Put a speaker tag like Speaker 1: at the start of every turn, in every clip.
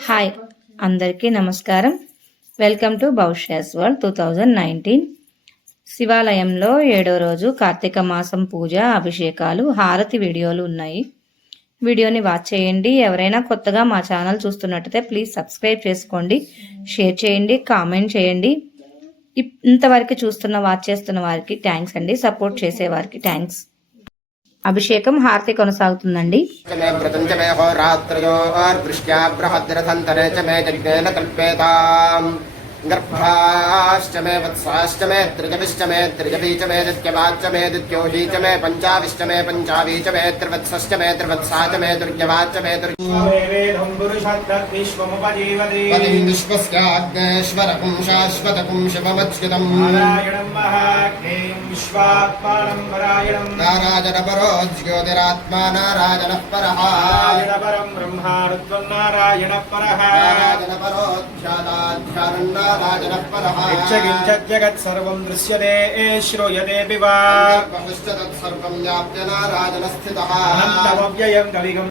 Speaker 1: Hi అందరికీ నమస్కారం. Welcome to భవిష్యాస్ వరల్డ్ టూ థౌజండ్ నైన్టీన్. శివాలయంలో ఏడో రోజు కార్తీక మాసం పూజ అభిషేకాలు హారతి వీడియోలు ఉన్నాయి. వీడియోని వాచ్ చేయండి. ఎవరైనా కొత్తగా మా ఛానల్ చూస్తున్నట్టయితే ప్లీజ్ సబ్స్క్రైబ్ చేసుకోండి. షేర్ చేయండి కామెంట్ చేయండి. ఇప్- ఇంతవరకు చూస్తున్న వాచ్ చేస్తున్న వారికి థ్యాంక్స్ అండి. సపోర్ట్ చేసే వారికి థ్యాంక్స్. అభిషేకం హారతి కొనసాగుతుందండి.
Speaker 2: గర్భాష్టమే వత్సాష్టమే త్రిజవిష్టమే త్రిజవీచమే దిత్యవాచమే దిత్యోహీచమే పంచావిష్టమే పంచావీచమే త్రివత్సష్టమే త్రివత్సాచమే దుర్జవాచమే దుర్జం విశ్వస్యాగ్నేశ్వరకం శాశ్వతకం శివమచ్యుతం విశ్వాత్మానం పరాయణం त्रिजवी च मे दित्यवाच्च मे दित्योही च मे पञ्चाविश्च मे पञ्चावी च मे त्रिवत्सश्च मे त्रिवत्सा च मे दुर्यवाच्च मे
Speaker 3: वेदं पुरुषार्थविश्वमुपजीवति
Speaker 2: दुर्यपतिम् विश्वस्याग्नेश्वरकम् शाश्वतकम् शिवमच्युतम्
Speaker 3: नारायणं महाज्ञेयं विश्वात्मानं परायणं
Speaker 2: नारायणपरो ज्योतिरात्मा नारायणः परः
Speaker 3: नारायणपरं ब्रह्मारुत्वं नारायणः परः
Speaker 2: नारायणपरो ध्यानाध्यानम् नारायणः परः
Speaker 3: यच्चकिञ्चज्जगत्सर्वं दृश्यते श्रूयतेऽपि वा
Speaker 2: बहुश्च तत्सर्वं व्याप्य नारायणस्थितः
Speaker 3: अनन्तमव्ययं कलिगम्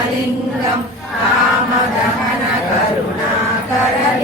Speaker 1: ప్రవరాచితలింగం కామదహన కరుణాకరలింగం.